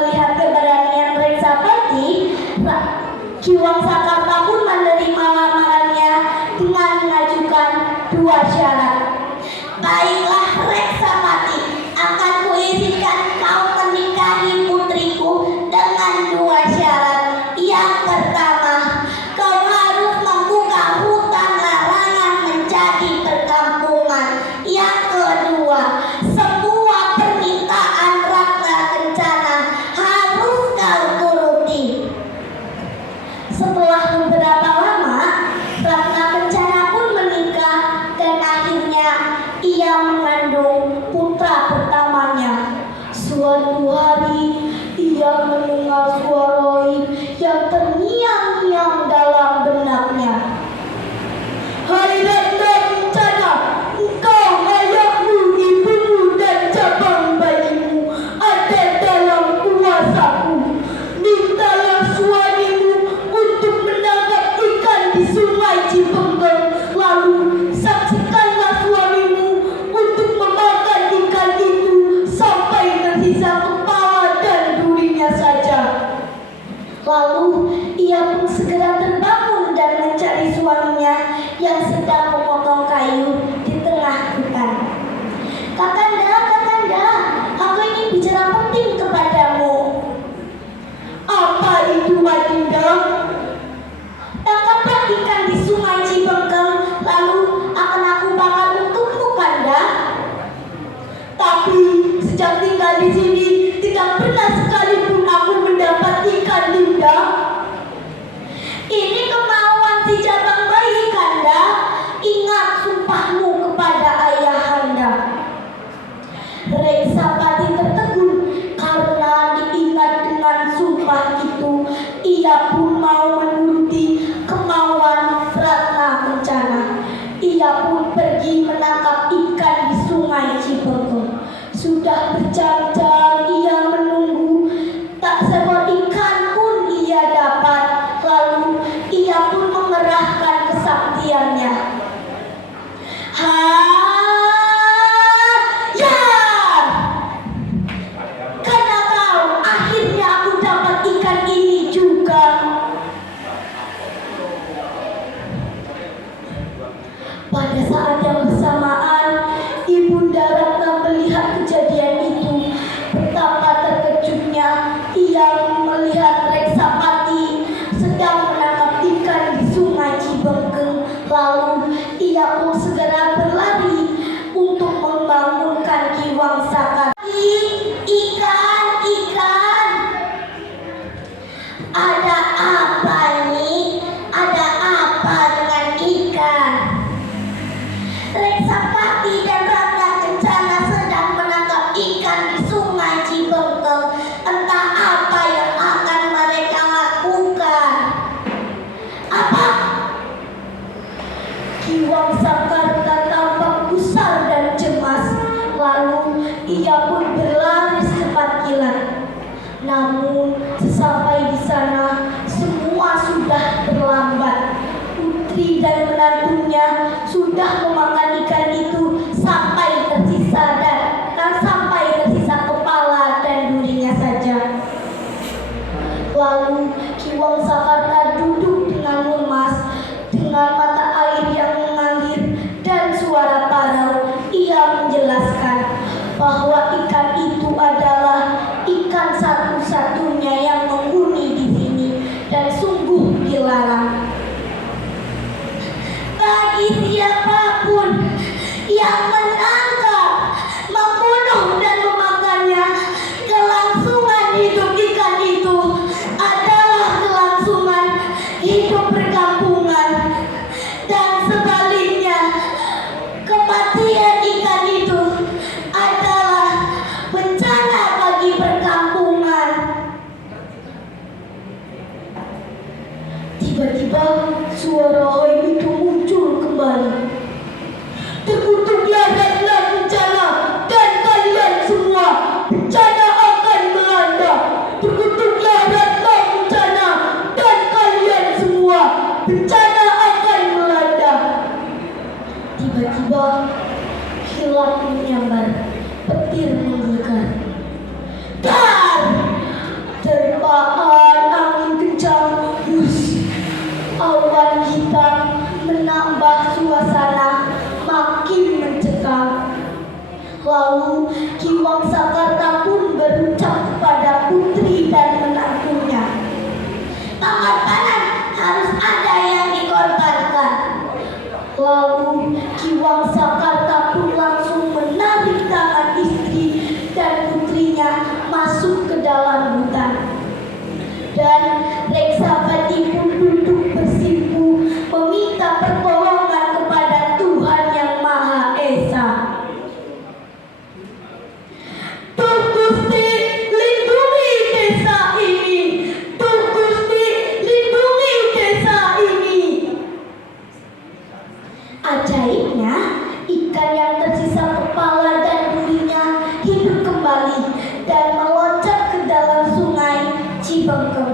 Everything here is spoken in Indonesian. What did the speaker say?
melihat keberanian Reksapati, Ki Wangsakarta pun menerima lamarannya dengan mengajukan 2 syarat. Baiklah Reksapati, akan kuizinkan kau menikahi putriku dengan 2 syarat. Yang pertama, kau harus membuka hutan larangan menjadi perkampungan. Yang kedua, semua permintaan Ratna Kencana harus kau turuti. Setelah beberapa lama, Ratna Kencana pun menikah dan akhirnya ia mengandung putra pertamanya. Suatu hari ia mendengar suara yang terngiang-ngiang dalam benaknya. Hai Ratna Kencana, engkau, ayahmu, ibumu dan cabang bayimu ada dalam kuasaku. Mintalah suamimu untuk menangkap ikan di sungai Cipenggeng, lalu saksikanlah suamimu untuk memakan ikan itu sampai tersisa kepala dan durinya saja. Lalu ia pun segera terbangun dan mencari suaminya yang sedang memotong kayu di tengah hutan. Kakanda, Kakanda, aku ingin bicara penting kepadamu. Apa itu, Adinda? Tangkaplah ikan di sungai Cipenggeng, lalu akan aku bakar untukmu, Kanda. Tapi sejak tinggal di sini tidak pernah sekalipun aku mendapat ikan, Dinda. Ini kemauan si cabang bayi, Kanda. Ingat sumpahmu kepada ayahanda. Reksapati tertegun karena diingat dengan sumpah itu. Ia pun mau menuruti kemauan Ratna Kencana. Ia pun pergi menangkap ikan di sungai Cipenggeng. Sudah berjam-jam ia menunggu, tak seekor ikan pun ia dapat. Lalu ia pun mengerahkan kesaktiannya. Karena kau, akhirnya aku dapat ikan ini juga. Pada saat yang bersamaan, Ibunda Ratna melihat kejadian itu. Betapa terkejutnya ia melihat Reksapati sedang menangkap ikan di sungai Cipenggeng. Lalu ia pun segera berlari untuk membangunkan Ki Wangsakarta. Ikan, ikan. Ada apa nih? Ada apa dengan ikan? Reksapati dan Ratna Kencana sedang menangkap ikan di sungai Cipenggeng. Entah apa yang akan mereka lakukan. Apa? Ki Wangsakarta tampak gusar dan cemas. Lalu ia pun berlari secepat kilat. Namun sesampai di sana semua sudah terlambat. Putri dan menantunya sudah memakan ikan itu sampai tersisa kepala dan durinya saja. Lalu Ki Wangsakarta duduk dengan lemas, dengan mata air yang mengalir dan suara parau. Ia menjelaskan bahwa ikan itu adalah ikan satu-satunya yang menghuni di sini dan sungguh dilarang. Bagi siapapun yang menangkap, membunuh dan memakannya, kelangsungan hidup ikan itu adalah kelangsungan hidup perkampungan. Dan sebaliknya, kematian ikan itu adalah bencana bagi perkampungan. Tiba-tiba suara Hai itu muncul kembali. Terkutuklah Ratna Kencana dan kalian semua, bencana akan melanda. Terkutuklah Ratna Kencana dan kalian semua, bencana akan melanda. Tiba-tiba kilat menyambar, petir menggelegar. Dar! Lalu Ki Wangsakarta pun langsung menarik tangan istri dan putrinya masuk ke dalam hutan. Dan Reksapati pun duduk bersimpu meminta pertolongan kepada Tuhan Yang Maha Esa. Tuh Gusti, lindungi desa ini. Tuh Gusti, lindungi desa ini. Ajaibnya, ikan yang tersisa kepala dan durinya hidup kembali dan meloncat ke dalam sungai Cibengkeng.